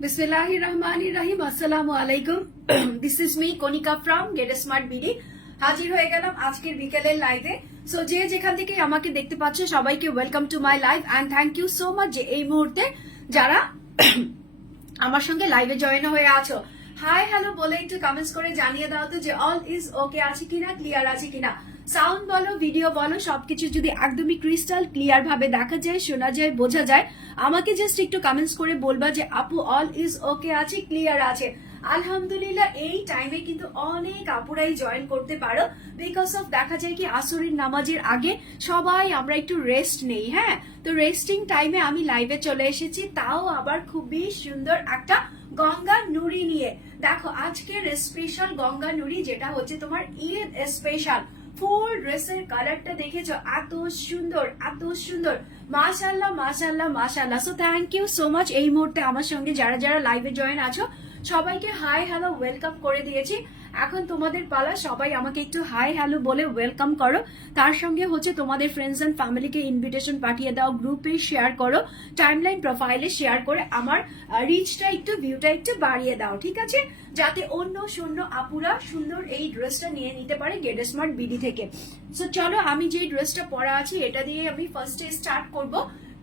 Rahmanir Rahim. Assalamu alaikum. This is me, Konika from Get a Smart BD. হাজির হয়ে গেলাম আজকের বিকেলের লাইভে সো যে যেখান থেকে আমাকে দেখতে পাচ্ছ সবাইকে welcome to my live and thank you so much যে এই মুহূর্তে যারা আমার সঙ্গে লাইভে জয়েন হয়ে আছো হাই হ্যালো বলে একটু কমেন্টস করে জানিয়ে দাও তো যে অল ইজ ওকে আছে কিনা ক্লিয়ার আছে কিনা সাউন্ড বলো ভিডিও বলো, সবকিছু যদি একদমই ক্রিস্টাল ক্লিয়ার ভাবে দেখা যায়, শোনা যায়, বোঝা যায়, আমাকে জাস্ট একটু কমেন্টস করে বলবা যে, আপু অল ইজ ওকে আছে ক্লিয়ার আছে। আলহামদুলিল্লাহ, এই টাইমে কিন্তু অনেক আপুরাই জয়েন করতে পারো। বিকজ অফ দেখা যায় কি, আসরের নামাজের আগে সবাই আমরা একটু রেস্ট নেই হ্যাঁ? তো রেস্টিং টাইমে আমি লাইভে চলে এসেছি, তাও আবার খুবই সুন্দর একটা গঙ্গা নুড়ি নিয়ে। দেখো, আজকের স্পেশাল গঙ্গা নুড়ি, যেটা হচ্ছে তোমার ঈদ স্পেশাল ফুল ড্রেসের কালারটা দেখেছ এত সুন্দর এত সুন্দর। মাশাল্লাহ মাশাল্লাহ মাশাল্লাহ so thank you so much এই মুহূর্তে আমার সঙ্গে যারা যারা লাইভে জয়েন আছো, সবাইকে হাই হ্যালো ওয়েলকাম করে দিয়েছি। এখন তোমাদের পালা, সবাই আমাকে একটু হাই হ্যালো বলে ওয়েলকাম করো। তার সঙ্গে হচ্ছে তোমাদের ফ্রেন্ডস এন্ড ফ্যামিলিকে ইনভিটেশন পাঠিয়ে দাও গ্রুপে শেয়ার করো টাইমলাইন প্রোফাইলে শেয়ার করে আমার রিচটা একটু ভিউটা একটু বাড়িয়ে দাও, ঠিক আছে? যাতে অন্য শূন্য আপুরা সুন্দর এই ড্রেসটা নিয়ে নিতে পারে গেট স্মার্ট বিডি থেকে। সো চলো আমি যে ড্রেসটা পরা আছি, এটা দিয়ে আমি ফার্স্টে স্টার্ট করব।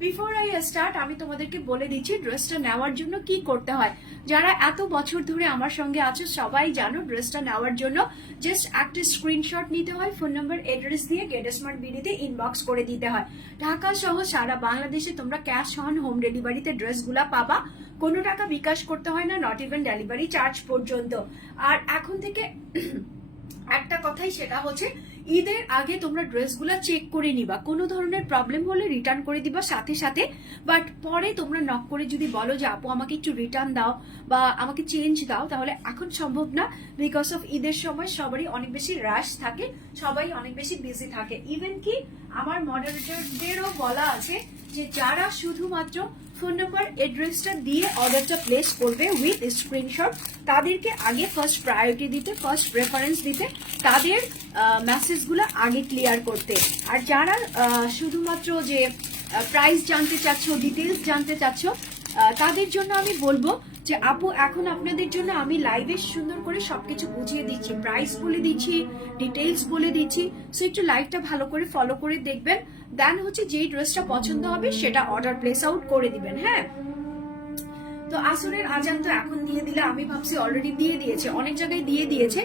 বিফোর আই স্টার্ট আমি তোমাদেরকে বলে দিচ্ছি ড্রেসটা নেওয়ার জন্য কি করতে হয়? যারা এত বছর ধরে আমার সঙ্গে আছো, সবাই জানো ড্রেসটা নেওয়ার জন্য জাস্ট একটা স্ক্রিনশট নিতে হয় ফোন নাম্বার অ্যাড্রেস দিয়ে গেট স্মার্ট বিডিতে ইনবক্স করে দিতে হয়। ঢাকা সহ সারা বাংলাদেশে তোমরা ক্যাশ অন হোম ডেলিভারিতে ড্রেসগুলা পাবা। কোনো টাকা বিকাশ করতে হয় না নট ইভেন ডেলিভারি চার্জ পর্যন্ত। আর এখন থেকে একটা কথাই সেটা হচ্ছে ঈদের আগে তোমরা ড্রেসগুলা চেক করে নিবা। কোনো ধরনের প্রবলেম হলে রিটার্ন করে দিবা সাথে সাথে। বাট পরে তোমরা নক করে যদি বলো যে, আপু, আমাকে একটু রিটার্ন দাও বা আমাকে চেঞ্জ দাও, তাহলে এখন সম্ভব না। বিকজ অফ ঈদের সময় সবারই অনেক বেশি রাশ থাকে, সবাই অনেক বেশি বিজি থাকে। ইভেন কি আমার মডারেটরদেরও বলা আছে যে, যারা শুধুমাত্র ফোন নাম্বার অ্যাড্রেসটা দিয়ে অর্ডারটা প্লেস করবে উইথ স্ক্রিনশট তাদেরকে আগে ফার্স্ট প্রায়োরিটি দিতে ফার্স্ট প্রেফারেন্স দিতে, তাদের মেসেজগুলো আগে ক্লিয়ার করতে। আর যারা শুধুমাত্র যে প্রাইস জানতে চাচ্ছ ডিটেলস জানতে চাচ্ছ তাদের জন্য আমি বলব যে, আপু, এখন আপনাদের জন্য আমি লাইভে সুন্দর করে সবকিছু বুঝিয়ে দিচ্ছি প্রাইস বলে দিচ্ছি ডিটেলস বলে দিচ্ছি। সো একটু লাইভটা ভালো করে ফলো করে দেখবেন। দেন হচ্ছে যেই ড্রেসটা পছন্দ হবে, সেটা অর্ডার প্লেস আউট করে দিবেন হ্যাঁ? তো আসরের আজান তো এখন দিয়ে দিলে, আমি ভাবছি অলরেডি দিয়ে দিয়েছে, অনেক জায়গায় দিয়ে দিয়েছে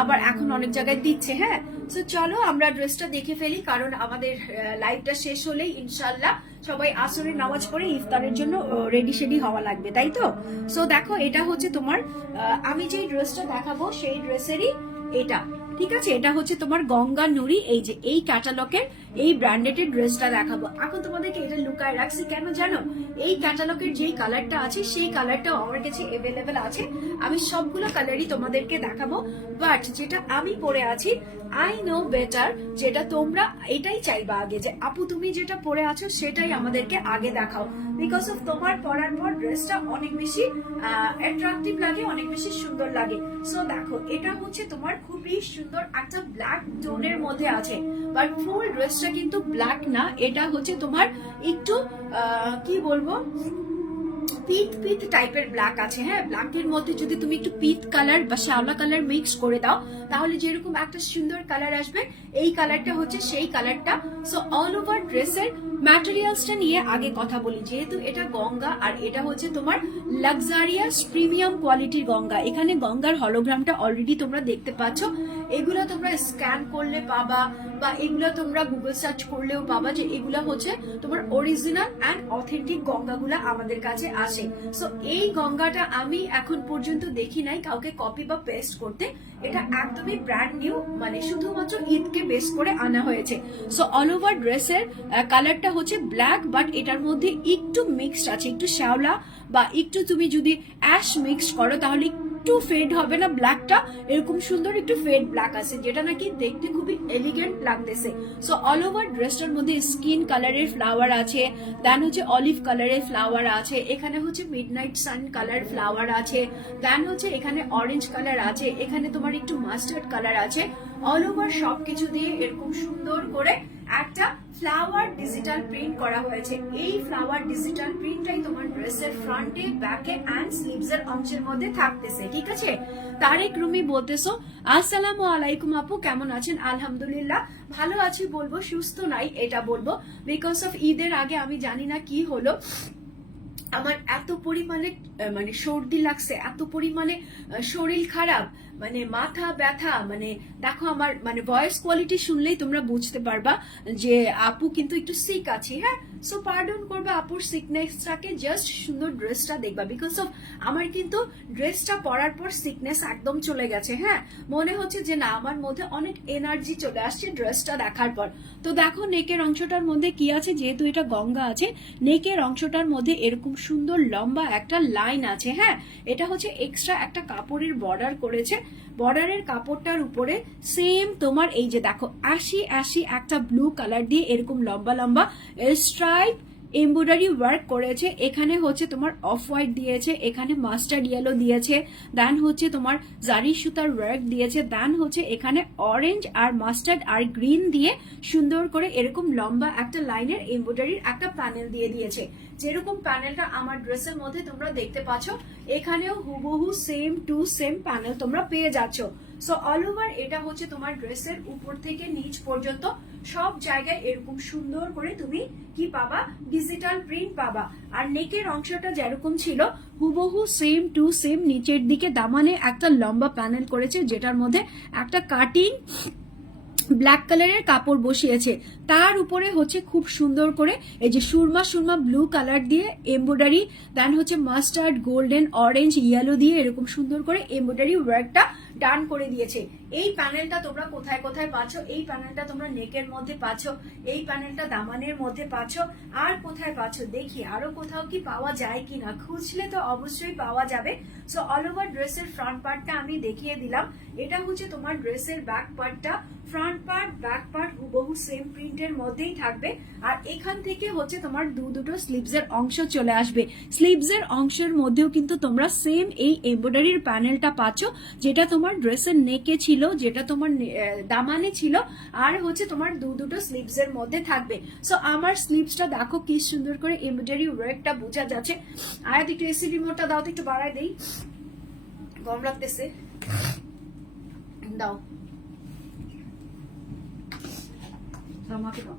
আবার এখন অনেক জায়গায় দিচ্ছে হ্যাঁ? তো চলো আমরা ড্রেসটা দেখে ফেলি, কারণ আমাদের লাইভটা শেষ হলেই ইনশাল্লাহ সবাই আসরের নামাজ পড়ে ইফতারের জন্য রেডি শেডি হওয়া লাগবে, তাই তো? সো দেখো, এটা হচ্ছে তোমার আমি যেই ড্রেসটা দেখাবো, সেই ড্রেসেরই এটা। ঠিক আছে? এটা হচ্ছে তোমার গঙ্গা নুরি এই যে, এই ক্যাটালগের এই ব্র্যান্ডেডের ড্রেসটা দেখাবো। এখন তোমাদেরকে এটা লুকায় রাখছি। কেন জানো? এই ক্যাটালগের যেই কালারটা আছে, সেই কালারটাও আমার কাছে এভেলেবেল আছে। আমি সবগুলো কালারই তোমাদেরকে দেখাবো। বাট যেটা আমি পরে আছি আই নো বেটার যেটা তোমরা এটাই চাইবা আগে যে, আপু তুমি যেটা পরে আছো, সেটাই আমাদেরকে আগে দেখাও। বিকজ অফ তোমার পরার পর ড্রেসটা অনেক বেশি অ্যাট্রাকটিভ লাগে, অনেক বেশি সুন্দর লাগে। সো দেখো, এটা হচ্ছে তোমার খুবই সুন্দর একটা ব্ল্যাক টোনের মধ্যে আছে। বাট ফুল ড্রেসটা কিন্তু ব্ল্যাক না, এটা হচ্ছে তোমার একটু কি বলব? পিত পিত টাইপের ব্ল্যাক আছে হ্যাঁ? ব্ল্যাকের মধ্যে যদি তুমি একটু পিত কালার বা শ্যাওলা কালার মিক্স করে দাও, তাহলে যেরকম একটা সুন্দর কালার আসবে, এই কালারটা হচ্ছে সেই কালারটা সো অল ওভার ড্রেসের ম্যাটেরিয়ালসটা নিয়ে আগে কথা বলি। যেহেতু এটা গঙ্গা আর এটা হচ্ছে তোমার লাক্সারিয়াস প্রিমিয়াম কোয়ালিটির গঙ্গা। এখানে গঙ্গার হলোগ্রামটা অলরেডি তোমরা দেখতে পাচ্ছ। এগুলো তোমরা স্ক্যান করলে পাবা বা এগুলো তোমরা গুগল সার্চ করলেও পাবা যে এগুলো হচ্ছে তোমার অরিজিনাল অ্যান্ড অথেন্টিক গঙ্গাগুলো আমাদের কাছে আসে। সো এই গঙ্গাটা আমি এখন পর্যন্ত দেখি নাই, কাউকে কপি বা পেস্ট করতে। এটা একদমই ব্র্যান্ড নিউ মানে শুধুমাত্র ঈদকে বেস করে আনা হয়েছে। সো অল ওভার ড্রেসের কালারটা হচ্ছে ব্ল্যাক বাট এটার মধ্যে একটু মিক্সড আছে। একটু শ্যাওলা বা একটু তুমি যদি অ্যাশ মিক্সড করো, তাহলে একটু ফেড হবে না ব্ল্যাকটা এরকম সুন্দর একটু ফেড ব্ল্যাক আছে, যেটা নাকি দেখতে খুবই এলিগেন্ট লাগতেছে। সো অল ওভার ড্রেসটার মধ্যে স্কিন কালারের ফ্লাওয়ার আছে দেন হচ্ছে অলিভ কালারের ফ্লাওয়ার আছে, এখানে হচ্ছে midnight sun colour flower আছে দেন হচ্ছে এখানে অরেঞ্জ কালার আছে, এখানে তোমার একটু মাস্টার্ড কালার আছে অল ওভার সবকিছু দিয়ে এরকম সুন্দর করে একটা ফ্লাওয়ার ডিজিটাল প্রিন্ট করা হয়েছে। এই ফ্লাওয়ার ডিজিটাল প্রিন্টটাই তোমার ড্রেসের ফ্রন্টে ব্যাকে অ্যান্ড স্লিভস এর অংশের মধ্যে থাকতেছে, ঠিক আছে? তারেক, রুমি বলতেছো, আসসালামু আলাইকুম আপু, কেমন আছেন? আলহামদুলিল্লাহ, ভালো আছি বলব, সুস্থ নাই, এটা বলব। বিকজ অফ ঈদের আগে আমি জানি না কি হলো। আমার এত পরিমাণে মানে সর্দি লাগছে, এত পরিমাণে শরীর খারাপ। মানে মাথা ব্যথা মানে দেখো আমার মানে ভয়েস কোয়ালিটি শুনলেই তোমরা বুঝতে পারবা যে আপু কিন্তু একটু সিক আছে হ্যাঁ? সো পার্ডন করবে আপুর সিকনেসটাকে জাস্ট সুন্দর ড্রেসটা দেখবা বিকজ অফ আমার কিন্তু ড্রেসটা পরার পর সিকনেস একদম চলে গেছে হ্যাঁ? মনে হচ্ছে যে না, আমার মধ্যে অনেক এনার্জি চলে আসছে ড্রেসটা দেখার পর। তো দেখো নেকের অংশটার মধ্যে কি আছে? যেহেতু এটা গঙ্গা আছে নেকের অংশটার মধ্যে এরকম সুন্দর লম্বা একটা লাইন আছে হ্যাঁ? এটা হচ্ছে এক্সট্রা একটা কাপড়ের বর্ডার করেছে। বর্ডারের কাপড়টার উপরে সেম তোমার এই যে দেখো আশি আশি একটা ব্লু কালার দিয়ে এরকম লম্বা লম্বা স্ট্রাইপ এমব্রয়ডারি ওয়ার্ক করেছে, এখানে হচ্ছে তোমার অফ হোয়াইট দিয়েছে, এখানে মাস্টার্ড ইয়েলো দিয়েছে দেন হচ্ছে তোমার জারি সুতার ওয়ার্ক দিয়েছে দেন হচ্ছে এখানে অরেঞ্জ আর মাস্টার্ড আর গ্রিন দিয়ে সুন্দর করে এরকম লম্বা একটা লাইনের এমব্রয়ডারির একটা প্যানেল দিয়ে দিয়েছে। যেরকম প্যানেলটা আমার ড্রেসের মধ্যে তোমরা দেখতে পাচ্ছ, এখানেও হুবহু সেম টু সেম প্যানেল তোমরা পেয়ে যাচ্ছ। সো অল ওভার এটা হচ্ছে তোমার ড্রেসের উপর থেকে নিচ পর্যন্ত সব জায়গায় এরকম সুন্দর করে তুমি কি পাবা? ডিজিটাল প্রিন্ট পাবা। আর নেকের অংশটা যেরকম ছিল, হুবহু সেম টু সেম নিচের দিকে দামানে একটা লম্বা প্যানেল করেছে, যেটার মধ্যে একটা কাটিং ব্ল্যাক কালারের কাপড় বসিয়েছে। তার উপরে হচ্ছে খুব সুন্দর করে এই যে সুরমা সুরমা ব্লু কালার দিয়ে এমব্রয়ডারি দেন হচ্ছে মাস্টার্ড গোল্ডেন অরেঞ্জ ইয়েলো দিয়ে এরকম সুন্দর করে এমব্রয়ডারি ওয়ার্কটা ডান করে দিয়েছে। এই প্যানেলটা তোমরা কোথায় কোথায় পাচ্ছ? এই প্যানেলটা তোমরা নেকের মধ্যে পাচ্ছ, এই প্যানেলটা দামানের মধ্যে পাচ্ছ, আর কোথায় পাচ্ছ দেখি, আরও কোথাও কি পাওয়া যায় কিনা? খুঁজলে তো অবশ্যই পাওয়া যাবে। সো অল ওভার ড্রেসের ফ্রন্ট পার্টটা আমি দেখিয়ে দিলাম। এটা হচ্ছে তোমার ড্রেসের ব্যাক পার্টটা ফ্রন্ট পার্ট ব্যাক পার্ট হুবহু সেম প্রিন্টের মধ্যেই থাকবে। আর এখান থেকে হচ্ছে তোমার দু দুটো স্লিভস এর অংশ চলে আসবে। স্লিভস এর অংশের মধ্যেও কিন্তু তোমরা সেম এই এমব্রয়ডারির প্যানেলটা পাচ্ছ, যেটা তোমার ড্রেসের নেকে ছিল। যেটা তোমার দামানে ছিল, আর হচ্ছে তোমার দু দুটো স্লিভস এর মধ্যে থাকবে। সো আমার স্লিভসটা দেখো কি সুন্দর করে এমব্রয়ডারি ওয়ার্কটা বোঝা যাচ্ছে। আয়াত, একটু এসি রিমোটটা দাও তো, একটু বাড়ায় দেই। গরম লাগতেছে। দাও। আমাকে দাও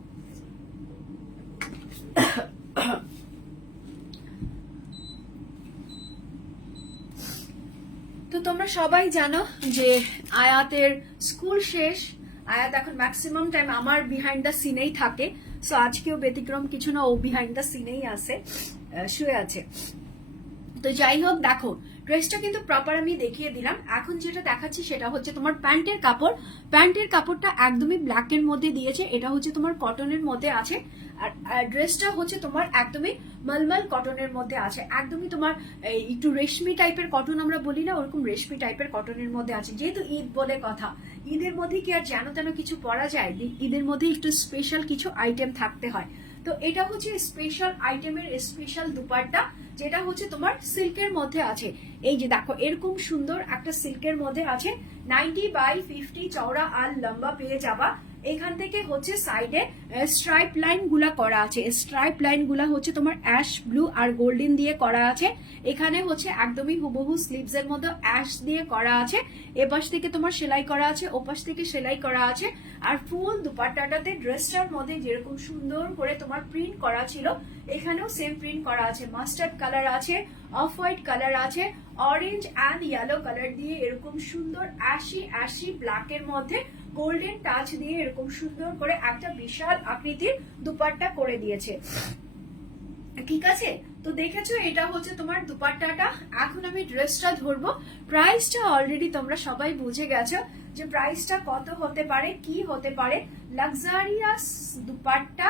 তো তোমরা সবাই জানো যে আয়াতের স্কুল শেষ, আয়াত এখন ম্যাক্সিমাম টাইম আমার বিহাইন্ড দ্য সিনেই থাকে। সো আজকেও ব্যতিক্রম কিছু না, ও বিহাইন্ড দ্য সিনেই আছে শুয়ে আছে। তো যাই হোক, দেখো ড্রেসটা কিন্তু প্রপার আমি দেখিয়ে দিলাম। এখন যেটা দেখাচ্ছি সেটা হচ্ছে তোমার প্যান্টের কাপড়। প্যান্টের কাপড়টা একদমই ব্ল্যাকের মধ্যে দিয়েছে। এটা হচ্ছে তোমার কটনের মধ্যে আছে। আর ড্রেসটা হচ্ছে তোমার একদমই মলমল কটনের মধ্যে আছে। একদমই তোমার একটু রেশমি টাইপের কটন আমরা বলি না, ওরকম রেশমি টাইপের কটনের মধ্যে আছে। যেহেতু ঈদ বলে কথা, ঈদের মধ্যে কি আর যেন তেন কিছু পরা যায়? ঈদের মধ্যে একটু স্পেশাল কিছু আইটেম থাকতে হয়। তো এটা হচ্ছে স্পেশাল আইটেমের স্পেশাল দুপাট্টা, যেটা হচ্ছে তোমার সিল্কের মধ্যে আছে। এই যে দেখো, এরকম সুন্দর একটা সিল্কের মধ্যে আছে। নাইনটি বাই ফিফটি চওড়া আর লম্বা পেয়ে যাবা। এখান থেকে হচ্ছে সাইডে স্ট্রাইপ লাইনগুলা করা আছে। স্ট্রাইপ লাইনগুলা হচ্ছে তোমার অ্যাশ ব্লু আর গোল্ডেন দিয়ে করা আছে। এখানে হচ্ছে একদমই হুবহু স্লিভস এর মধ্যে অ্যাশ দিয়ে করা আছে। এপাশ থেকে তোমার সেলাই করা আছে, ওপাশ থেকে সেলাই করা আছে। আর ফুল দুপাট্টাটাতে ড্রেসটার মধ্যে যেরকম সুন্দর করে তোমার প্রিন্ট করা ছিল, এখানেও সেম প্রিন্ট করা আছে। মাস্টার্ড কালার আছে অফ হোয়াইট কালার আছে অরেঞ্জ অ্যান্ড ইয়েলো কালার দিয়ে এরকম সুন্দর অ্যাশি অ্যাশি ব্ল্যাকের মধ্যে গোল্ডেন টাচ দিয়ে এরকম সুন্দর করে একটা বিশাল আকৃতির দুপাট্টা করে দিয়েছে। ঠিক আছে? তো দেখেছ, এটা হচ্ছে তোমার দুপাট্টাটা। এখন আমি ড্রেসটা ধরবো। প্রাইসটা অলরেডি তোমরা সবাই বুঝে গেছো যে প্রাইসটা কত হতে পারে, কি হতে পারে। লাক্সারিয়াস দুপাট্টা,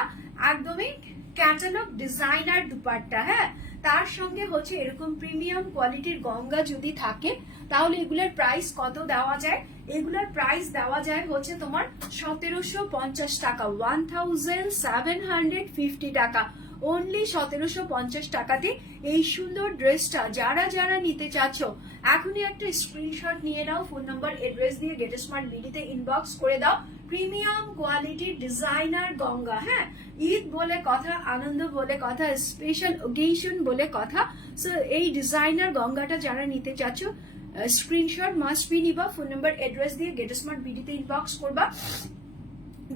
একদমই ক্যাটালগ ডিজাইনার দুপাট্টা হ্যাঁ? তার সঙ্গে হচ্ছে এরকম প্রিমিয়াম কোয়ালিটির গঙ্গা যদি থাকে, তাহলে এগুলোর প্রাইস কত দেওয়া যায়? এগুলোর প্রাইস দেওয়া যায় হচ্ছে তোমার সতেরোশো পঞ্চাশ টাকা one thousand seven hundred fifty টাকা। অনলি সতেরোশো পঞ্চাশ টাকাতে এই সুন্দর ড্রেসটা যারা যারা নিতে চাচ্ছ, এখনই একটা স্ক্রিনশট নিয়ে নাও ফোন নাম্বার এড্রেস দিয়ে গেট স্মার্ট বিডিতে ইনবক্স করে দাও। প্রিমিয়াম কোয়ালিটির ডিজাইনার গঙ্গা হ্যাঁ? ঈদ বলে কথা, আনন্দ বলে কথা স্পেশাল ওকেশন বলে কথা। সো এই ডিজাইনার গঙ্গাটা যারা নিতে চাচ্ছ স্ক্রিনশট মাস্ট বি নিবা ফোন নাম্বার অ্যাড্রেস দিয়ে গেট স্মার্ট বিডিতে ইনবক্স করবা।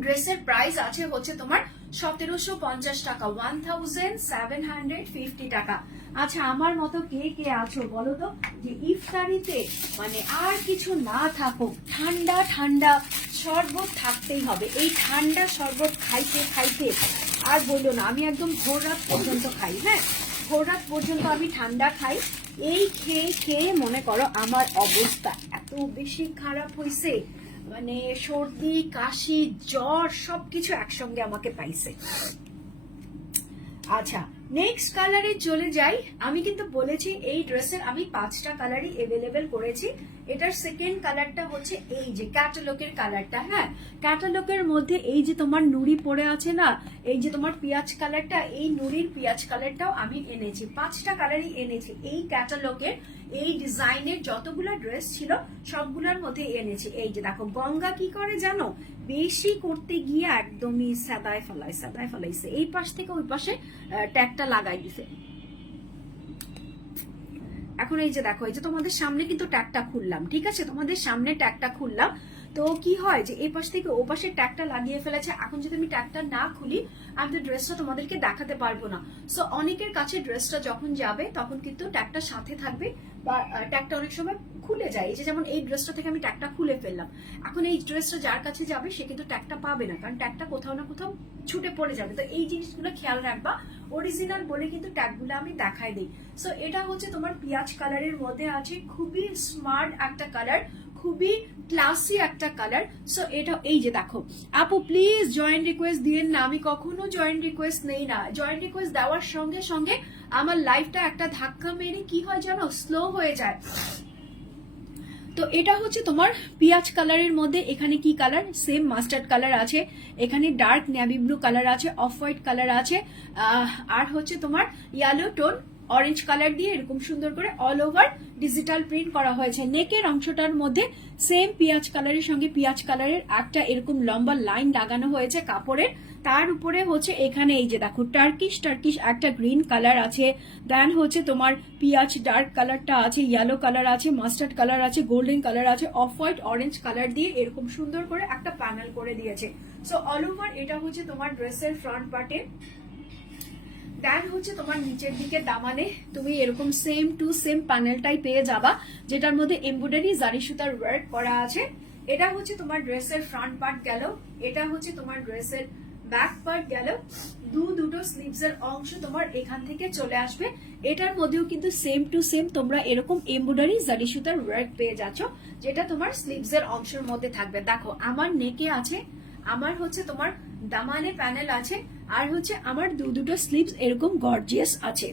ড্রেসের প্রাইস আছে হচ্ছে তোমার সতেরোশো পঞ্চাশ টাকা one thousand seven hundred fifty টাকা। আচ্ছা আমার মতো কে কে আছো বলো তো? যে ইফতারিতে মানে আর কিছু না থাকুক, ঠান্ডা ঠান্ডা শরবত থাকতেই হবে। এই ঠান্ডা শরবত খাইতে খাইতে আর বলল না, আমি একদম ভোর রাত পর্যন্ত খাই হ্যাঁ? ভোর রাত পর্যন্ত আমি ঠান্ডা খাই। এই খেয়ে খেয়ে মনে করো আমার অবস্থা এত বেশি খারাপ হয়েছে মানে সর্দি, কাশি, জ্বর সবকিছু একসঙ্গে আমাকে পাইছে। আচ্ছা নেক্সট কালারে চলে যাই। আমি কিন্তু বলেছি এই ড্রেসের আমি পাঁচটা কালারই এভেলেবেল করেছি। এটার সেকেন্ড কালারটা হচ্ছে এই যে ক্যাটালগের কালারটা হ্যাঁ? ক্যাটালগের মধ্যে এই যে তোমার নুড়ি পড়ে আছে না, এই যে তোমার পেঁয়াজ কালারটা এই নুড়ির পেঁয়াজ কালারটাও আমি এনেছি। পাঁচটা কালারই এনেছি। এই ক্যাটালগের এই ডিজাইনের যতগুলো ড্রেস ছিল, সবগুলোর মধ্যে এনেছি। এই যে দেখো, গঙ্গা কি করে জানো? বেশি করতে গিয়ে একদমই সাদায় ফেলায় সাদায় ফেলাইছে। এই পাশ থেকে ওই পাশে ট্যাগটা লাগাই দিছে। এখন এই যে দেখো, এই যে তোমাদের সামনে কিন্তু ট্যাগটা খুললাম, ঠিক আছে? তোমাদের সামনে ট্যাগটা খুললাম। তো কি হয় যে এই পাশ থেকে ও পাশে ট্যাগটা লাগিয়ে ফেলেছে। এখন যদি আমি ট্যাগটা না খুলি, আমি তো ড্রেসটা তোমাদেরকে দেখাতে পারব না। সো অনেকের কাছে ড্রেসটা যখন যাবে, তখন কিন্তু ট্যাগটা সাথে থাকবে বা ট্যাগটা অনেক সময় খুলে যায়। এই যে যেমন এই ড্রেসটা থেকে আমি ট্যাগটা খুলে ফেললাম। এখন এই ড্রেসটা যার কাছে যাবে, সে কিন্তু ট্যাগটা পাবে না। কারণ ট্যাগটা কোথাও না কোথাও ছুটে পড়ে যাবে। তো এই জিনিসগুলো খেয়াল রাখবা। অরিজিনাল বলে কিন্তু ট্যাগগুলো আমি দেখাই দিই। সো এটা হচ্ছে তোমার পিঁয়াজ কালারের মধ্যে আছে। খুবই স্মার্ট একটা কালার খুবই ক্লাসি একটা কালার সো এটা এই যে দেখো। আপু প্লিজ জয়েন্ট রিকোয়েস্ট দিয়েন না। আমি কখনো জয়েন্ট রিকোয়েস্ট নেই না। জয়েন্ট রিকোয়েস্ট দেওয়ার সঙ্গে সঙ্গে আমার লাইফটা একটা ধাক্কা মেরে কি হয় জানো? স্লো হয়ে যায়। তো এটা হচ্ছে তোমার পিঁয়াজ কালারের মধ্যে। এখানে কি কালার? সেম মাস্টার্ড কালার আছে। এখানে ডার্ক নেভি ব্লু কালার আছে, অফ হোয়াইট কালার আছে। আর হচ্ছে তোমার ইয়েলো টোন অরেঞ্জ কালার দিয়ে এরকম সুন্দর করে অল ওভার ডিজিটাল প্রিন্ট করা হয়েছে। নেকের অংশটার মধ্যে সেম পিঁয়াজ কালারের সঙ্গে পিঁয়াজ কালারের একটা এরকম লম্বা লাইন লাগানো হয়েছে কাপড়ের। তার উপরে হচ্ছে এখানে এই যে দেখো টার্কিশ টার্কিশ একটা গ্রিন কালার আছে। দেন হচ্ছে তোমার পিঁয়াজ ডার্ক কালারটা আছে ইয়েলো কালার আছে মাস্টার্ড কালার আছে গোল্ডেন কালার আছে অফ হোয়াইট অরেঞ্জ কালার দিয়ে এরকম সুন্দর করে একটা প্যানেল করে দিয়েছে। সো অল ওভার এটা হচ্ছে তোমার ড্রেসের ফ্রন্ট পার্টে দেন হচ্ছে তোমার নিচের দিকে দামানে তুমি এরকম সেম টু সেম প্যানেলটাই পেয়ে যাবা, যেটার মধ্যে এমব্রয়ডারি জারি সুতার ওয়ার্ক করা আছে। এটা হচ্ছে তোমার ড্রেসের ফ্রন্ট পার্ট গেল। এটা হচ্ছে তোমার ড্রেসের ব্যাক পার্ট গেল, দু দুটো স্লিভস এর অংশ তোমার এখান থেকে চলে আসবে। এটার মধ্যেও কিন্তু সেম টু সেম তোমরা এরকম এমব্রয়ডারি জারি সুতার ওয়ার্ক পেয়ে যাচ্ছ, যেটা তোমার স্লিভস এর অংশের মধ্যে থাকবে। দেখো, আমার নেকে আছে, আমার হচ্ছে তোমার দামানে প্যানেল আছে, আর হচ্ছে আমার দু দুটো স্লিভস এরকম গর্জিয়াস আছে।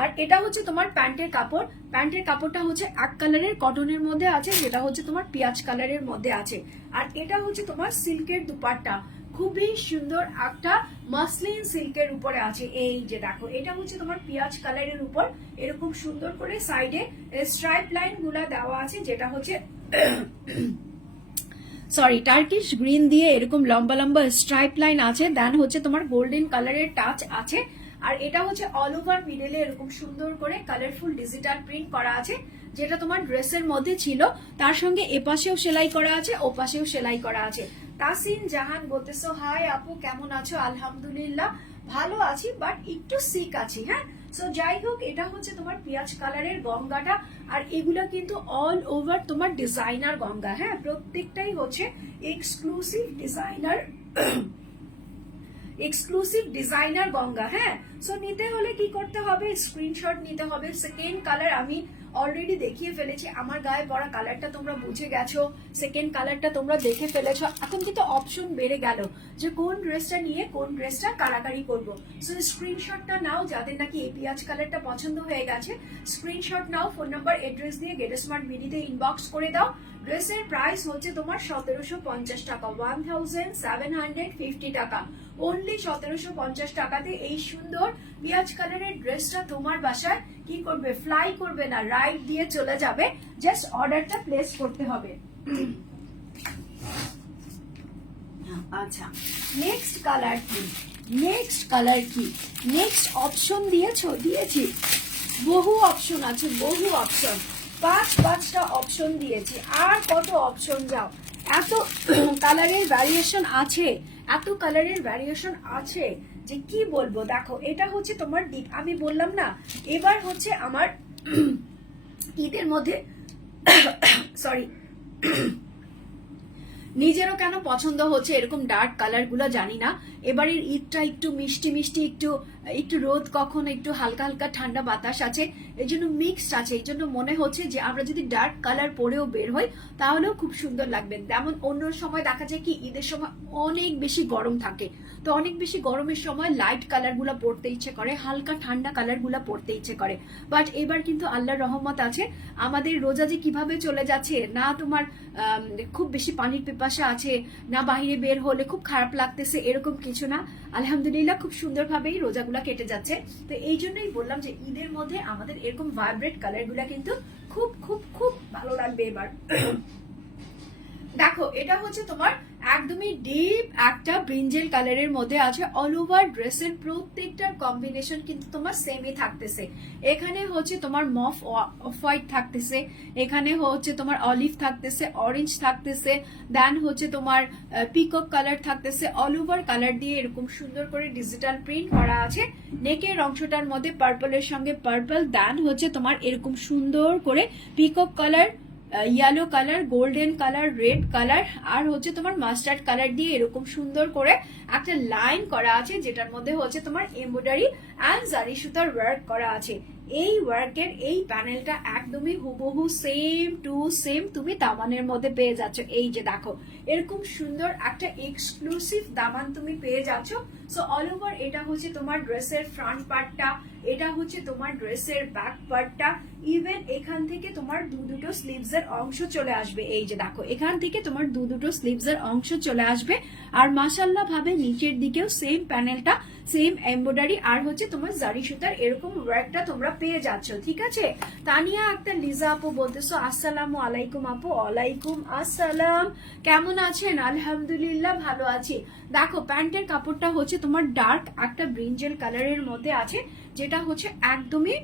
আর এটা হচ্ছে তোমার প্যান্টের কাপড়। প্যান্টের কাপড়টা হচ্ছে এক কালারের, কটনের মধ্যে আছে, যেটা হচ্ছে তোমার পেঁয়াজ কালারের মধ্যে আছে। আর এটা হচ্ছে তোমার সিল্কের দুপাট্টা। খুবই সুন্দর একটা মাসলিন সিল্কের উপরে আছে। এই যে দেখো, এটা হচ্ছে তোমার পেঁয়াজ কালারের উপর। এরকম সুন্দর করে সাইডে স্ট্রাইপ লাইনগুলা দেওয়া আছে, যেটা হচ্ছে সরি টার্কিশ গ্রিন দিয়ে এরকম লম্বা লম্বা স্ট্রাইপ লাইন আছে। দেন হচ্ছে তোমার গোল্ডেন কালারের টাচ আছে। আর এটা হচ্ছে অল ওভার মিডলে এরকম সুন্দর করে কালারফুল ডিজিটাল প্রিন্ট করা আছে, যেটা তোমার ড্রেসের মধ্যে ছিল। তার সঙ্গে এপাশেও সেলাই করা আছে, ওপাশেও সেলাই করা আছে। তাসিন জাহান বলতেছো, হাই আপু, কেমন আছো? আলহামদুলিল্লাহ, ভালো আছি বাট একটু সিক আছি। হ্যাঁ? সো যাই হোক, এটা হচ্ছে তোমার পেঁয়াজ কালারের গঙ্গাটা, আর এগুলো কিন্তু অল ওভার তোমার ডিজাইনার গঙ্গা। হ্যাঁ? প্রত্যেকটাই হচ্ছে এক্সক্লুসিভ ডিজাইনার এক্সক্লুসিভ ডিজাইনার গঙ্গা হ্যাঁ? সো নিতে হলে কি করতে হবে? স্ক্রিনশট নিতে হবে। সেকেন্ড কালার আমি অলরেডি দেখিয়ে ফেলেছি। আমার গায়ে পড়া কালারটা তোমরা বুঝে গেছো সেকেন্ড কালারটা তোমরা দেখে ফেলেছো। এখন কিন্তু অপশন বেড়ে গেল যে কোন ড্রেসটা নিয়ে কোন ড্রেসটা কারাকারি করব। সো স্ক্রিনশটটা নাও, যাদের নাকি এই পেঁয়াজ কালারটা পছন্দ হয়ে গেছে স্ক্রিনশট নাও ফোন নাম্বার এড্রেস দিয়ে গেট স্মার্ট বিডিতে ইনবক্স করে দাও। ড্রেসের প্রাইস হচ্ছে তোমার সতেরোশো পঞ্চাশ টাকা one thousand seven hundred fifty টাকা। অনলি সতেরোশো পঞ্চাশ টাকাতে এই সুন্দর পেঁয়াজ কালারের ড্রেসটা তোমার বাসায় কি করবে? ফ্লাই করবে না রাইট দিয়ে চলে যাবে। জাস্ট অর্ডারটা প্লেস করতে হবে। আচ্ছা নেক্সট কালার কি? নেক্সট কালার কি? নেক্সট অপশন দিয়েছ? দিয়েছি। বহু অপশন আছে, বহু অপশন পাঁচ, পাঁচটা অপশন দিয়েছি। আর কত অপশন যাও? এত কালারের ভ্যারিয়েশন আছে। এত কালারের ভ্যারিয়েশন আছে। যে কি বলব? দেখো, এটা হচ্ছে তোমার দিক। আমি বললাম না, এবার হচ্ছে আমার ঈদের মধ্যে সরি নিজেরও কেন পছন্দ হচ্ছে এরকম ডার্ক কালারগুলো জানি না। এবারের ঈদটা একটু মিষ্টি মিষ্টি, একটু একটু রোদ কখন, একটু হালকা হালকা ঠান্ডা বাতাস আছে, এই জন্য মিক্সড আছে। এই জন্য মনে হচ্ছে যে আমরা যদি ডার্ক কালার পরেও বের হই, তাহলেও খুব সুন্দর লাগবে। যেমন অন্য সময় দেখা যায় কি, ঈদের সময় অনেক বেশি গরম থাকে। তো অনেক বেশি গরমের সময় লাইট কালারগুলো পড়তে ইচ্ছে করে, হালকা ঠান্ডা কালারগুলো পড়তে ইচ্ছে করে। বাট এবার কিন্তু আল্লাহর রহমত আছে। আমাদের রোজা যে কীভাবে চলে যাচ্ছে, না তোমার খুব বেশি পানির পিপাসা আছে, না বাহিরে বের হলে খুব খারাপ লাগতেছে, এরকম কিছু না। আলহামদুলিল্লাহ খুব সুন্দরভাবেই রোজাগুলা কেটে যাচ্ছে। তো এই জন্যই বললাম যে ঈদের মধ্যে আমাদের এরকম ভাইব্রেট কালারগুলা কিন্তু খুব খুব খুব ভালো লাগবে এবার। দেখো, এটা হচ্ছে তোমার একদমই ডিপ একটা ব্রিঞ্জেল কালারের মধ্যে আছে অল ওভার ড্রেসের প্রত্যেকটার কম্বিনেশন কিন্তু তোমার সেমই থাকতেছে। এখানে হচ্ছে তোমার মফ হোয়াইট থাকতেছে, এখানে হচ্ছে তোমার অলিভ থাকতেছে অরেঞ্জ থাকতেছে দেন হচ্ছে তোমার পিকক কালার থাকতেছে অল ওভার কালার দিয়ে এরকম সুন্দর করে ডিজিটাল প্রিন্ট করা আছে। নেকের অংশটার মধ্যে পার্পলের সঙ্গে পার্পল দেন হচ্ছে তোমার এরকম সুন্দর করে peacock colour yellow colour golden colour red colour আর হচ্ছে তোমার মাস্টার্ড কালার দিয়ে এরকম সুন্দর করে একটা লাইন করা আছে, যেটার মধ্যে হচ্ছে তোমার এমব্রয়ডারি অ্যান্ড জারি সুতার ওয়ার্ক করা আছে। এই ওয়ার্কের এই প্যানেলটা একদমই হুবহু সেম টু সেম তুমি দামানের মধ্যে পেয়ে যাচ্ছ। এই যে দেখো, এরকম সুন্দর একটা এক্সক্লুসিভ দামান তুমি পেয়ে যাচ্ছ। সো অল ওভার এটা হচ্ছে তোমার ড্রেসের ফ্রন্ট পার্টটা এটা হচ্ছে তোমার ড্রেসের ব্যাক পার্টটা ইভেন এখান থেকে তোমার দু দুটো স্লিভস এর অংশ চলে আসবে। এই যে দেখো, এখান থেকে তোমার দু দুটো স্লিভস এর অংশ চলে আসবে। আর মাসাল্লাহ ভাবে নিচের দিকেও সেম প্যানেলটা সেম এমব্রয়ডারি আর হচ্ছে তোমার জারি সুতার এরকম ওয়ার্কটা তোমরা পেয়ে যাচ্ছ, ঠিক আছে? তানিয়া একটা লিজা আপু বলতেছো, আসসালামু আলাইকুম আপু আলাইকুম আসসালাম। কেমন আছেন? আলহামদুলিল্লাহ, ভালো আছি। দেখো, প্যান্টের কাপড়টা হচ্ছে তোমার ডার্ক একটা ব্রিঞ্জেল কালারের মধ্যে আছে, যেটা হচ্ছে একদমই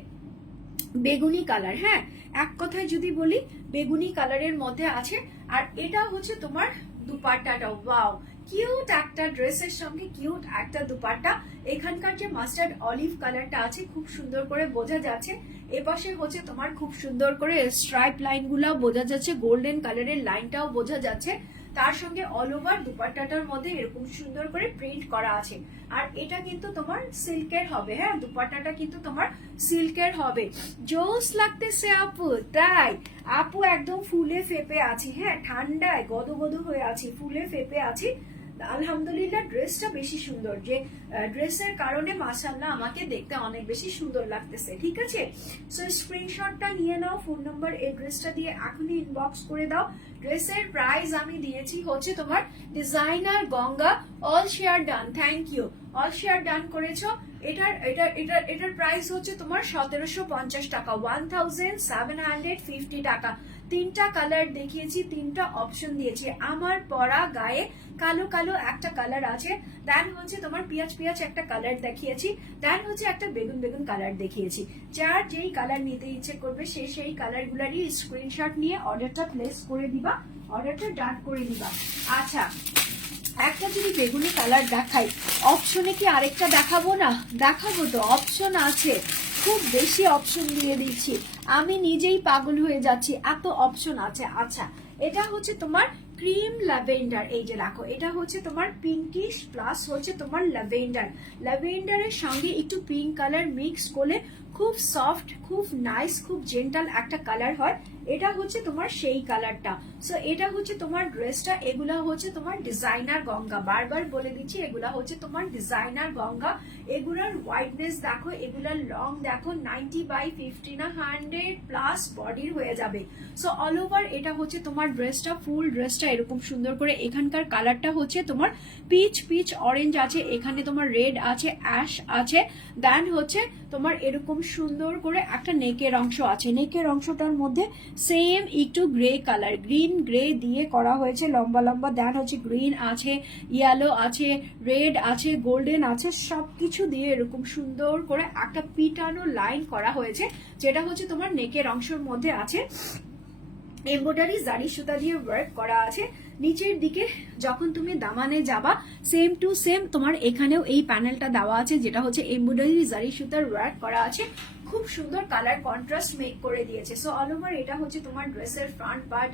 বেগুনি কালার হ্যাঁ? এক কথায় যদি বলি, বেগুনি কালারের মধ্যে আছে, আর এটা হচ্ছে তোমার দুপাট্টাটা। ওয়াও! কিউট একটা ড্রেসের সঙ্গে কিউট একটা দুপাট্টা। এখানকার যে মাস্টার্ড অলিভ কালারটা আছে, খুব সুন্দর করে বোঝা যাচ্ছে। এপাশে হচ্ছে তোমার খুব সুন্দর করে স্ট্রাইপ লাইন গুলাও বোঝা যাচ্ছে গোল্ডেন কালারের লাইনটাও বোঝা যাচ্ছে। তার সঙ্গে অল ওভার দুপাট্টাটার মধ্যে এরকম সুন্দর করে প্রিন্ট করা আছে। আর এটা কিন্তু তোমার সিল্কের হবে হ্যাঁ? দুপাট্টাটা কিন্তু তোমার সিল্কের হবে। জোস লাগতেছে আপু, তাই। আপু একদম ফুলে ফেপে আছি হ্যাঁ? ঠান্ডায় গদ গদ হয়ে আছি, ফুলে ফেপে আছি। আলহামদুলিল্লাহ, ড্রেসটা বেশি সুন্দর। যে ড্রেসের কারণে মাসাল্লাহ আমাকে দেখতে অনেক বেশি সুন্দর লাগতেছে, ঠিক আছে? সো স্ক্রিনশটটা নিয়ে নাও ফোন নাম্বার এই ড্রেসটা দিয়ে এখনই ইনবক্স করে দাও। ড্রেসের প্রাইস আমি দিয়েছি হচ্ছে তোমার designer Ganga all share done thank you all share done করেছ, এটার এটার এটার এটার প্রাইস হচ্ছে তোমার সতেরোশো পঞ্চাশ টাকা one thousand seven hundred fifty টাকা। তিনটা কালার দেখিয়েছি, তিনটা অপশন দিয়েছি। আমার পরা গায়ে কালো কালো একটা কালার আছে। দেন হচ্ছে তোমার পিয়াজ পিয়াজ একটা কালার দেখিয়েছি। দেন হচ্ছে একটা বেগুন বেগুন কালার দেখিয়েছি। যার যেই কালার নিতে ইচ্ছে করবে, সে সেই কালার গুলারই স্ক্রিনশট নিয়ে অর্ডারটা প্লেস করে দিবা। অর্ডারটা ডান করে দিবা। আচ্ছা একটা যদি বেগুনি কালার দেখাই অপশনে কি আরেকটা দেখাবো না? দেখাবো তো অপশন আছে। খুব বেশি অপশন দিয়ে দিচ্ছি। আমি নিজেই পাগল হয়ে যাচ্ছি। এত অপশন আছে। আচ্ছা এটা হচ্ছে তোমার ক্রিম ল্যাভেন্ডার এই যে রাখো এটা হচ্ছে তোমার পিঙ্কিশ প্লাস হচ্ছে তোমার ল্যাভেন্ডার ল্যাভেন্ডারের সঙ্গে একটু পিঙ্ক কালার মিক্স করলে খুব সফট খুব নাইস খুব জেন্টাল একটা কালার হয়। এটা হচ্ছে তোমার সেই কালারটা। সো এটা হচ্ছে তোমার ড্রেসটা, এগুলা হচ্ছে তোমার ডিজাইনার গঙ্গা। বারবার বলে দিচ্ছি, এগুলা হচ্ছে তোমার ডিজাইনার গঙ্গা। এগুলার হোয়াইটনেস দেখো, এগুলার লং দেখো নাইনটি বাই ফিফটি না হান্ড্রেড প্লাস বডির হয়ে যাবে। সো অল ওভার এটা হচ্ছে তোমার ড্রেসটা ফুল ড্রেসটা এরকম সুন্দর করে। এখানকার কালারটা হচ্ছে তোমার পিচ পিচ অরেঞ্জ আছে, এখানে তোমার রেড আছে অ্যাশ আছে। দেন হচ্ছে তোমার এরকম সুন্দর করে একটা নেকের অংশ আছে। নেকের অংশটার মধ্যে সেম একটু গ্রে কালার গ্রিন গ্রে দিয়ে করা হয়েছে, লম্বা লম্বা দেন হচ্ছে গ্রিন আছে ইয়েলো আছে রেড আছে গোল্ডেন আছে সব কিছু দিয়ে এরকম সুন্দর করে একটা পিটানো লাইন করা হয়েছে, যেটা হচ্ছে তোমার নেকের অংশের মধ্যে আছে। এমব্রয়ডারি জারি সুতা দিয়ে ওয়ার্ক করা আছে। নিচের দিকে যখন তুমি দামানে যাবা সেম টু সেম তোমার এখানেও এই প্যানেলটা দেওয়া আছে, যেটা হচ্ছে এমব্রয়ডারি জারি সুতার ওয়ার্ক করা আছে। খুব সুন্দর কালার কন্ট্রাস্ট মেক করে দিয়েছে। সো অল ওভার এটা হচ্ছে তোমার ড্রেসের ফ্রন্ট পার্ট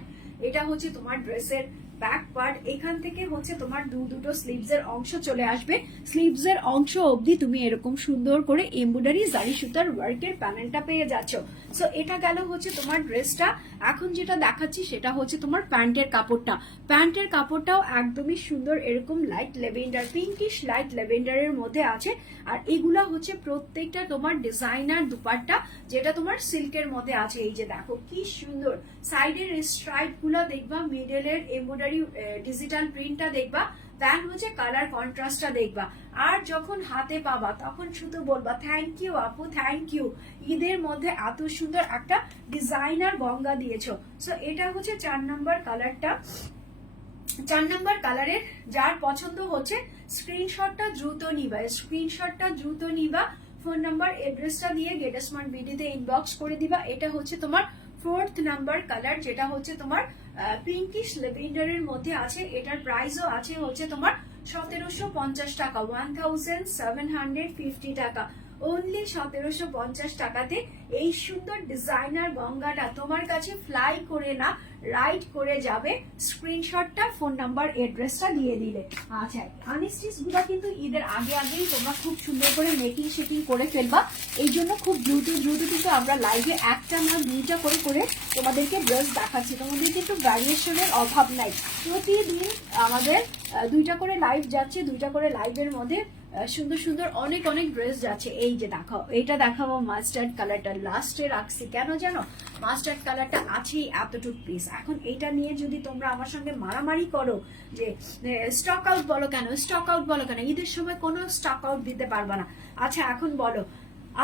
এটা হচ্ছে তোমার ড্রেসের ব্যাক পার্ট এখান থেকে হচ্ছে তোমার দু দুটো স্লিভস এর অংশ চলে আসবে। স্লিভস এর অংশ অবধি তুমি এরকম সুন্দর করে এমব্রয়ডারি জারি সুতার ওয়ার্কের প্যানেলটা পেয়ে যাচ্ছ। সো এটা গেল হচ্ছে তোমার ড্রেসটা। এখন যেটা দেখাচ্ছি সেটা হচ্ছে তোমার প্যান্টের কাপড়টা। প্যান্টের কাপড়টাও একদমই সুন্দর এরকম লাইট লেভেন্ডার পিঙ্কিশ লাইট লেভেন্ডারের মধ্যে আছে। আর এগুলা হচ্ছে প্রত্যেকটা তোমার ডিজাইনার দুপাট্টা যেটা তোমার সিল্কের মধ্যে আছে। এই যে দেখো, কি সুন্দর। সাইডের স্ট্রাইপগুলো দেখবা মিডলের এমব্রয়ডারি ডিজিটাল প্রিন্টটা দেখবা দেন হচ্ছে কালার কন্ট্রাস্টটা দেখবা। আর যখন হাতে পাবা, তখন শুধু বলবা থ্যাংক ইউ আপু থ্যাংক ইউ ঈদের মধ্যে এত সুন্দর একটা ডিজাইনার গঙ্গা দিয়েছ। সো এটা হচ্ছে চার নম্বর কালারটা চার নাম্বার কালারের যার পছন্দ হচ্ছে স্ক্রিনশটটা দ্রুত নিবা। স্ক্রিনশটটা দ্রুত নিবা ফোন নাম্বার এড্রেসটা দিয়ে গেট স্মার্ট বিডিতে ইনবক্স করে দিবা। এটা হচ্ছে তোমার ফোর্থ নাম্বার কালার যেটা হচ্ছে তোমার পিঙ্কিশ লেভেন্ডারের মধ্যে আছে, এটার প্রাইসও আছে হচ্ছে তোমার সতেরোশো পঞ্চাশ টাকা one thousand seven hundred fifty টাকা। অনলি সতেরোশো পঞ্চাশ টাকাতে এই সুন্দর ডিজাইনার গঙ্গাটা তোমার কাছে ফ্লাই করে না রাইড করে যাবে। স্ক্রিনশটটা ফোন নাম্বার এড্রেসটা দিয়ে দিলে। আচ্ছা আনস্টিচগুলা কিন্তু ঈদের আগে আগেই তোমরা খুব সুন্দর করে মেকিং শেকিং করে ফেলবা। এই জন্য খুব দ্রুত দ্রুত কিন্তু আমরা লাইভে একটা না দুইটা করে করে তোমাদেরকে ড্রেস দেখাচ্ছি। তোমাদের কিন্তু ভ্যারিয়েশনের অভাব নাই। প্রতিদিন আমাদের দুইটা করে লাইভ যাচ্ছে, দুইটা করে লাইভের মধ্যে সুন্দর সুন্দর অনেক অনেক ড্রেস যাচ্ছে। এই যে দেখাও, এটা দেখাবো মাস্টার্ড কালারটা লাস্টে রাখছি। কেন জানো? মাস্টার্ড কালারটা আছেই এতটুক পিস এখন এটা নিয়ে যদি তোমরা আমার সঙ্গে মারামারি করো যে স্টক আউট বলো কেন? স্টক আউট বলো কেন? ঈদের সময় কোনো স্টক আউট দিতে পারবা না। আচ্ছা এখন বলো।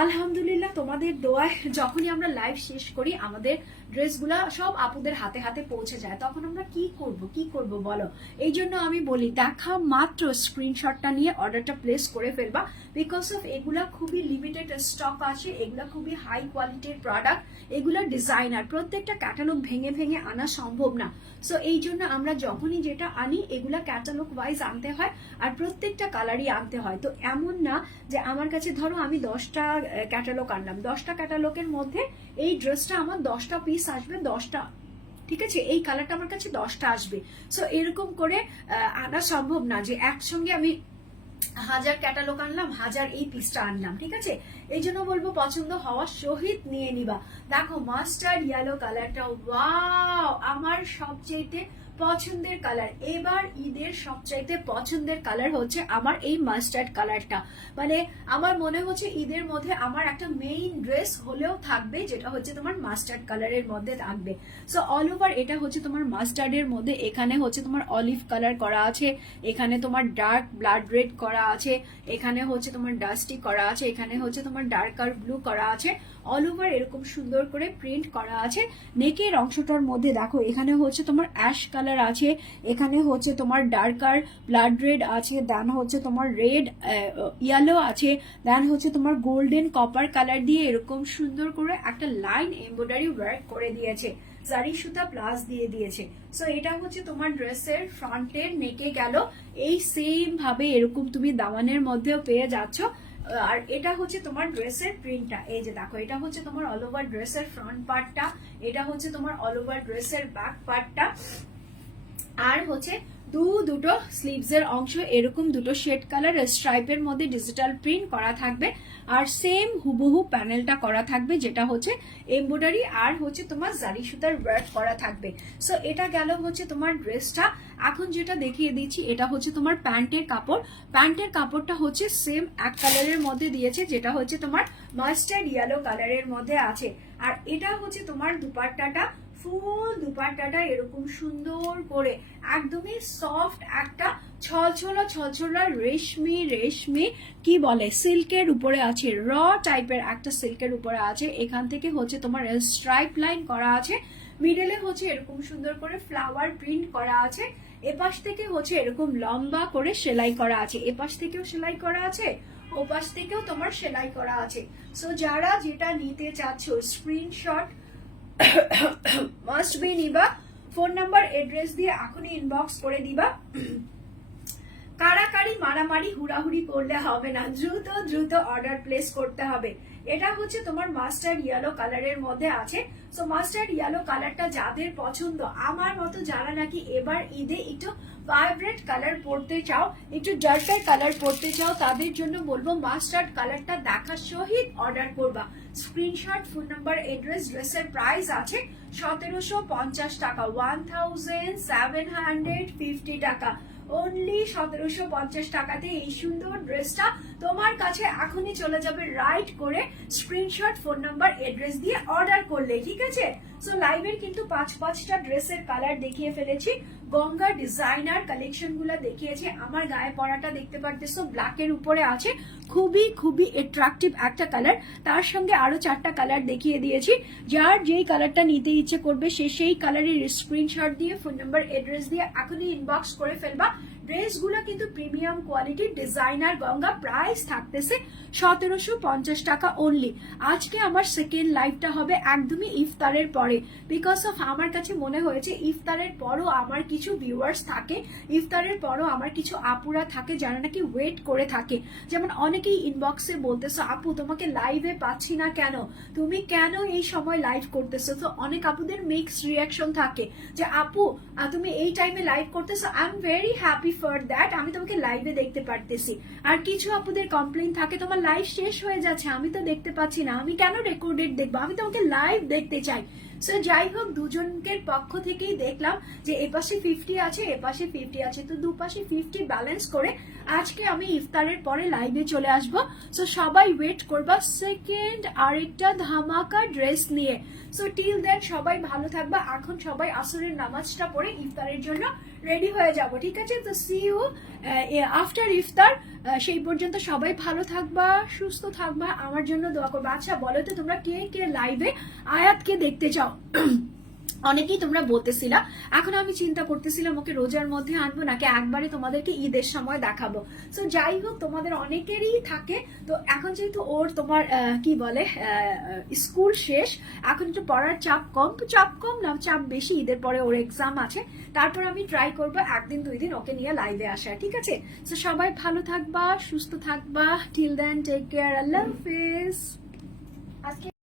আলহামদুলিল্লাহ তোমাদের দোয়ায় যখনই আমরা লাইভ শেষ করি, আমাদের ড্রেসগুলা সব আপুদের হাতে হাতে পৌঁছে যায়। তখন আমরা কি করব কি করব বলো? এই জন্য আমি বলি, দেখা মাত্র স্ক্রিনশটটা নিয়ে অর্ডারটা প্লেস করে ফেলবা। বিকজ অফ এগুলা খুবই লিমিটেড স্টক আছে, এগুলা খুবই হাই কোয়ালিটির প্রোডাক্ট এগুলা ডিজাইনার প্রত্যেকটা ক্যাটালগ ভেঙে ভেঙে আনা সম্ভব না। সো এই জন্য আমরা যখনই যেটা আনি, এগুলা ক্যাটালগ ওয়াইজ আনতে হয়, আর প্রত্যেকটা কালারই আনতে হয়। তো এমন না যে আমার কাছে ধরো আমি দশটা ক্যাটালগ আনলাম। দশটা ক্যাটালগের মধ্যে এই ড্রেসটা আমার দশটা পিস আসবে দশটা। ঠিক আছে? এই কালারটা আমার কাছে দশটা আসবে। সো এরকম করে আনা সম্ভব না যে একসঙ্গে আমি হাজার ক্যাটালগ আনলাম, হাজার এই পিসটা আনলাম, ঠিক আছে? এই জন্য বলব পছন্দ হওয়ার সহিত নিয়ে নিবা। দেখো মাস্টার ইয়েলো কালারটা ওয়াও আমার সবচেয়ে পছন্দের কালার এবার ঈদের সবচাইতে পছন্দের কালার হচ্ছে আমার এই মাস্টার্ড কালারটা মানে আমার মনে হচ্ছে ঈদের মধ্যে আমার একটা মেইন ড্রেস হলেও থাকবে, যেটা হচ্ছে তোমার মাস্টার্ড কালারের মধ্যে থাকবে। সো অল ওভার এটা হচ্ছে তোমার মাস্টার্ডের মধ্যে। এখানে হচ্ছে তোমার অলিভ কালার করা আছে, এখানে তোমার ডার্ক ব্লাড রেড করা আছে, এখানে হচ্ছে তোমার ডাস্টি করা আছে, এখানে হচ্ছে তোমার ডার্কার ব্লু করা আছে। অল ওভার এরকম সুন্দর করে প্রিন্ট করা আছে। নেকের অংশটার মধ্যে দেখো, এখানে হচ্ছে তোমার অ্যাশ কালার আছে, এখানে হচ্ছে তোমার ডার্কার ব্লাড রেড আছে দেন হচ্ছে তোমার রেড ইয়েলো আছে দেন হচ্ছে তোমার গোল্ডেন কপার কালার দিয়ে এরকম সুন্দর করে একটা লাইন এমব্রয়ডারি ওয়ার্ক করে দিয়েছে। জারি সুতা প্লাস দিয়ে দিয়েছে। সো এটা হচ্ছে তোমার ড্রেসের ফ্রন্টের নেকে গেল। এই সেম ভাবে এরকম তুমি দামানের মধ্যেও পেয়ে যাচ্ছ। আর এটা হচ্ছে তোমার ড্রেসের প্রিন্টটা এই যে দেখো, এটা হচ্ছে তোমার অল ওভার ড্রেসের ফ্রন্ট পার্টটা এটা হচ্ছে তোমার অল ওভার ড্রেসের ব্যাক পার্টটা আর হচ্ছে দু দুটো স্লিভস এর অংশ, এরকম দুটো শেড কালার স্ট্রাইপের মধ্যে ডিজিটাল প্রিন্ট করা থাকবে। আর সেম হুবহু প্যানেলটা করা থাকবে, যেটা হচ্ছে এমব্রয়ডারি আর হচ্ছে তোমার জারি সুতার ওয়ার্ক করা থাকবে। সো এটা গেল হচ্ছে তোমার ড্রেসটা এখন যেটা দেখিয়ে দিচ্ছি, এটা হচ্ছে তোমার প্যান্টের কাপড়। প্যান্টের কাপড়টা হচ্ছে সেম এক কালারের মধ্যে দিয়েছে, যেটা হচ্ছে তোমার মাস্টার্ড ইয়েলো কালারের মধ্যে আছে। আর এটা হচ্ছে তোমার দুপাট্টাটা। ফুল দুপাট্টাটা এরকম সুন্দর করে, একদমই সফট একটা ছলছলা ছলছলা রেশমি রেশমি, কি বলে, সিল্কের উপরে আছে, র টাইপের একটা সিল্কের উপরে আছে, এখান থেকে হচ্ছে তোমার স্ট্রাইপ লাইন করা আছে মিডলে হচ্ছে এরকম সুন্দর করে ফ্লাওয়ার প্রিন্ট করা আছে, এপাশ থেকে হচ্ছে এরকম লম্বা করে সেলাই করা আছে, এপাশ থেকেও সেলাই করা আছে, ওপাশ থেকেও তোমার সেলাই করা আছে। সো যারা যেটা নিতে চাচ্ছ স্ক্রিনশট মাস্ট বি নিবা। ফোন নাম্বার এড্রেস দিয়ে এখনই ইনবক্স করে দিবা। কারাকারি মারামারি, হুড়াহুড়ি করলে হবে না। দ্রুত দ্রুত অর্ডার প্লেস করতে হবে। এটা হচ্ছে তোমার মাস্টার্ড ইয়েলো কালারের মধ্যে আছে। সো মাস্টার্ড ইয়েলো কালারটা যাদের পছন্দ, আমার মতো যারা নাকি এবার ঈদে একটু ভাইব্রেন্ট কালার পরতে চাও, একটু ডার্কার কালার পরতে চাও, তাদের জন্য বলব মাস্টার্ড কালারটা দেখার সহিত অর্ডার করবা। স্ক্রিনশট ফোন নাম্বার এড্রেস ড্রেসের প্রাইস আছে সতেরোশো পঞ্চাশ টাকা one thousand seven hundred fifty টাকা। অনলি সতেরোশো পঞ্চাশ টাকাতে এই সুন্দর ড্রেসটা তোমার কাছে এখনই চলে যাবে রাইট করে স্ক্রিনশট ফোন নাম্বার এড্রেস দিয়ে অর্ডার করলে, ঠিক আছে? সো লাইভের কিন্তু পাঁচ পাঁচটা ড্রেসের কালার দেখিয়ে ফেলেছি। গঙ্গা ডিজাইনার কালেকশনগুলো দেখিয়েছে। আমার গায়ে পরাটা দেখতে পারতেছো ব্ল্যাকের উপরে আছে। খুবই খুবই এট্রাকটিভ একটা কালার তার সঙ্গে আরও চারটা কালার দেখিয়ে দিয়েছি। যার যেই কালারটা নিতে ইচ্ছে করবে, সে সেই কালারের স্ক্রিনশট দিয়ে ফোন নাম্বার এড্রেস দিয়ে এখনই ইনবক্স করে ফেলবা। ড্রেসগুলো কিন্তু প্রিমিয়াম কোয়ালিটির ডিজাইনার গঙ্গা প্রাইস থাকতেছে সতেরোশো পঞ্চাশ টাকা অনলি আজকে আমার সেকেন্ড লাইভটা হবে একদমই ইফতারের পরে। বিকজ অফ আমার কাছে মনে হয়েছে ইফতারের পরও আমার কিছু ভিউয়ার্স থাকে, ইফতারের পরও আমার কিছু আপুরা থাকে যারা নাকি ওয়েট করে থাকে। যেমন অনেকেই ইনবক্সে বলতেছো, আপু, তোমাকে লাইভে পাচ্ছি না কেন? তুমি কেন এই সময় লাইভ করতেছো? তো অনেক আপুদের মিক্স রিয়াকশন থাকে যে, আপু তুমি এই টাইমে লাইভ করতেছো। I am very happy for that আমি তোমাকে লাইভে দেখতে পারতেছি। আর কিছু আপুদের কমপ্লেন থাকে, তোমার লাইভ শেষ হয়ে যাচ্ছে, আমি তো দেখতে পাচ্ছি না। আমি কেন রেকর্ডেড দেখব? আমি তোমাকে লাইভ দেখতে চাই। সো যাই হোক, দুজনকের পক্ষ থেকেই দেখলাম যে এপাশে ফিফটি আছে এপাশে ফিফটি আছে। তো দুপাশে ফিফটি ব্যালেন্স করে আজকে আমি ইফতারের পরে লাইভে চলে আসব। সো সবাই ওয়েট করবা। সেকেন্ড আরেকটা ধামাকা ড্রেস নিয়ে। সো টিল দেন সবাই ভালো থাকবা। এখন সবাই আসরের নামাজটা পড়ে ইফতারের জন্য রেডি হয়ে যাব, ঠিক আছে? তো সি ইউ আফটার ইফতার সেই পর্যন্ত সবাই ভালো থাকবা, সুস্থ থাকবা, আমার জন্য দোয়া করবা। আচ্ছা বলো তো তোমরা কে কে লাইভে আয়াতকে দেখতে চাও? অনেকেই তোমরা বলতেছিলা, এখন আমি চিন্তা করতেছিলাম, ওকে রোজার মধ্যে আনব নাকি একবারে তোমাদেরকে ঈদের সময় দেখাবো? তো যাই হোক তোমাদের অনেকেরই থাকে, তো এখন যেহেতু ওর তোমার কি বলে স্কুল শেষ, এখন একটু পড়ার চাপ কম চাপ কম না, চাপ বেশি, ঈদের পরে ওর এক্সাম আছে। তারপর আমি ট্রাই করব একদিন, দুই দিন ওকে নিয়ে লাইভে আসা ঠিক আছে? তো সবাই ভালো থাকবা, সুস্থ থাকবা টিল দেন টেক কেয়ার আল্লাহ হাফিজ আজকে